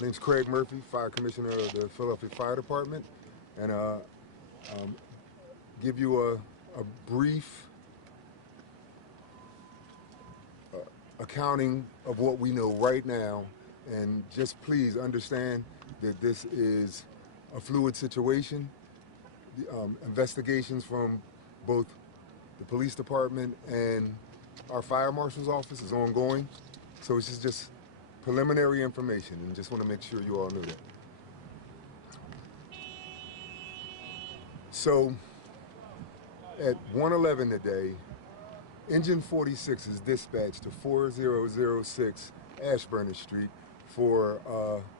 Name's Craig Murphy, Fire Commissioner of the Philadelphia Fire Department, and give you a brief accounting of what we know right now, and just please understand that this is a fluid situation. Investigations from both the police department and our fire marshal's office is ongoing, so it's just preliminary information, and just want to make sure you all knew that. So at 1:11 today, Engine 46 is dispatched to 4006 Ashburn Street for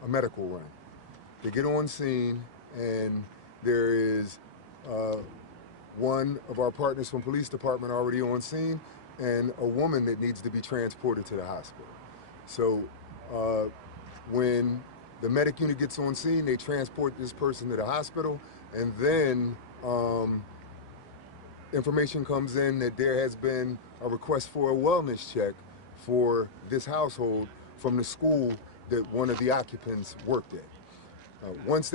a medical run. They get on scene, and there is one of our partners from police department already on scene, and a woman that needs to be transported to the hospital. So when the medic unit gets on scene, they transport this person to the hospital, and then information comes in that there has been a request for a wellness check for this household from the school that one of the occupants worked at. Once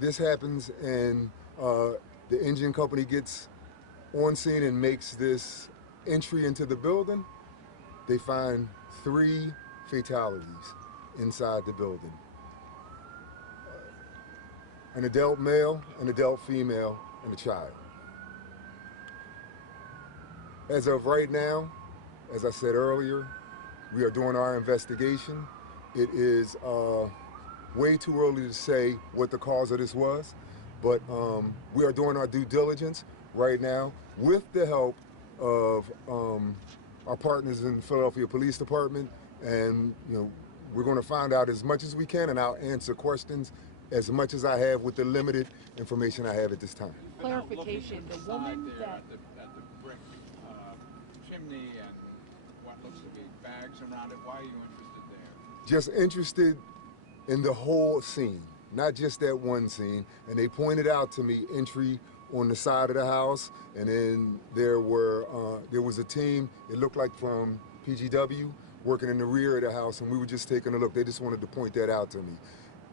this happens, and the engine company gets on scene and makes this entry into the building, they find 3 fatalities inside the building. An adult male, an adult female, and a child. As of right now, as I said earlier, we are doing our investigation. It is way too early to say what the cause of this was, but we are doing our due diligence right now with the help of our partners in the Philadelphia Police Department, and we're going to find out as much as we can, and I'll answer questions as much as I have with the limited information I have at this time. Clarification: the woman that at the brick chimney and what looks to be bags around it. Why are you interested there? Just interested in the whole scene, not just that one scene. And they pointed out to me entry on the side of the house, and then there was a team, it looked like from PGW, working in the rear of the house, and we were just taking a look. They just wanted to point that out to me.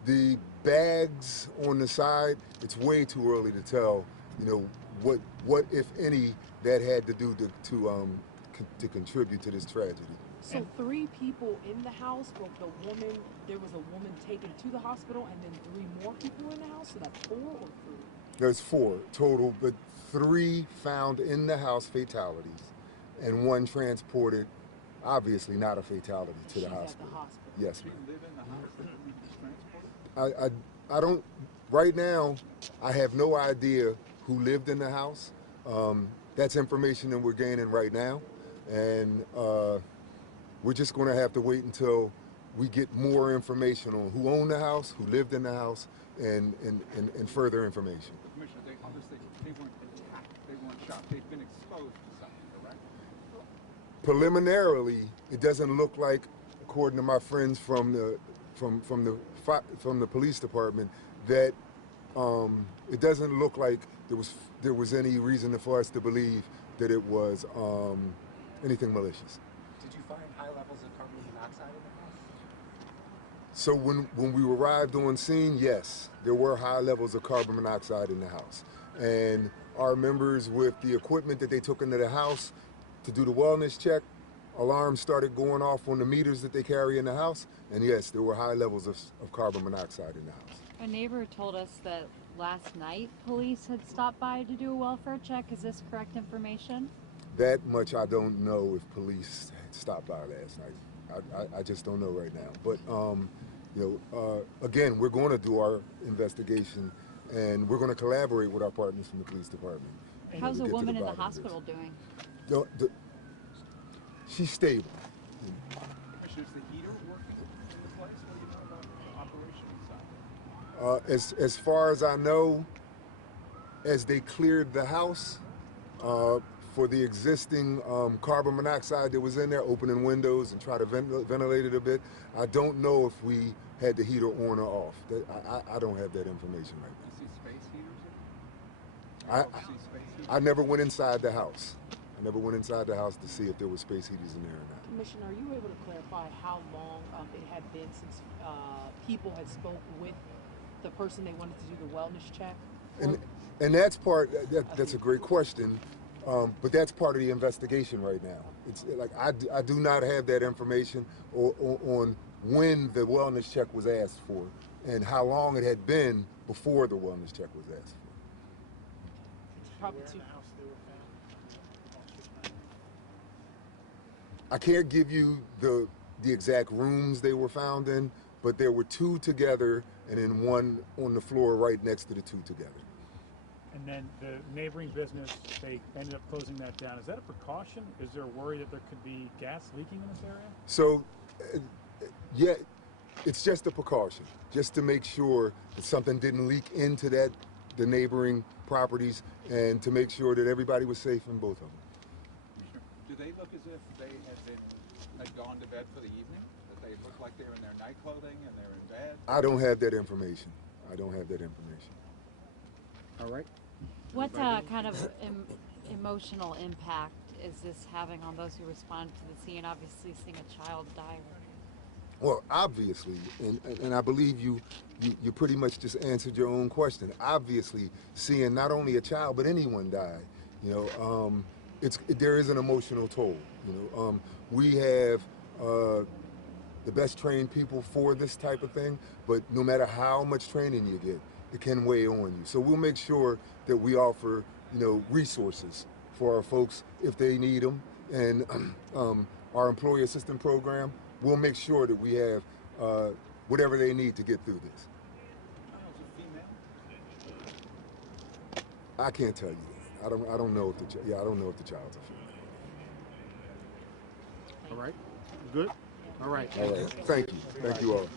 The bags on the side, it's way too early to tell, what if any that had to do to contribute to this tragedy. So 3 people in the house, but there was a woman taken to the hospital, and then 3 more people in the house, so that's 4 or 3? There's 4 total, but 3 found in the house fatalities, and 1 transported, obviously not a fatality, to the hospital. At the hospital. Yes, Did ma'am. she live in the house that was transported? I don't, right now, I have no idea who lived in the house. That's information that we're gaining right now, and we're just going to have to wait until we get more information on who owned the house, who lived in the house, and further information. But Commissioner, they obviously weren't attacked, they weren't shot, they've been exposed to something, correct? Preliminarily, it doesn't look like, according to my friends from the police department, that it doesn't look like there was any reason for us to believe that it was anything malicious. Did you find high levels of carbon monoxide in the house? So when we arrived on scene, yes, there were high levels of carbon monoxide in the house. And our members, with the equipment that they took into the house to do the wellness check, alarms started going off on the meters that they carry in the house. And yes, there were high levels of carbon monoxide in the house. A neighbor told us that last night police had stopped by to do a welfare check. Is this correct information? That much I don't know if police stopped by last night. I just don't know right now. But again, we're going to do our investigation, and we're going to collaborate with our partners from the police department. How's the woman in the hospital doing? She's stable. Commissioner, is the heater working in the place? What do you know about the operation inside? As far as I know, as they cleared the house for the existing carbon monoxide that was in there, opening windows and try to ventilate it a bit, I don't know if we had the heater on or off. I don't have that information right now. You see space heaters in there? I never went inside the house. I never went inside the house to see if there were space heaters in there or not. Commissioner, are you able to clarify how long it had been since people had spoke with the person they wanted to do the wellness check? And that's part. That's a great question, but that's part of the investigation right now. It's like I do not have that information on when the wellness check was asked for and how long it had been before the wellness check was asked for. Probably too. I can't give you the exact rooms they were found in, but there were 2 together and then 1 on the floor right next to the 2 together. And then the neighboring business, they ended up closing that down. Is that a precaution? Is there a worry that there could be gas leaking in this area? So, yeah, it's just a precaution, just to make sure that something didn't leak into the neighboring properties, and to make sure that everybody was safe in both of them. Do they look as if they had gone to bed for the evening? That they look like they're in their night clothing and they're in bed? I don't have that information. I don't have that information. All right. What kind of emotional impact is this having on those who responded to the scene? Obviously, seeing a child die. Well, obviously, and I believe you pretty much just answered your own question. Obviously, seeing not only a child but anyone die, there is an emotional toll. We have the best trained people for this type of thing, but no matter how much training you get, it can weigh on you. So we'll make sure that we offer, resources for our folks if they need them, and our employee assistance program. We'll make sure that we have whatever they need to get through this. I can't tell you that. I don't know if the I don't know if the child's a female. All right. Good. All right. All right. Thank you. Thank you all.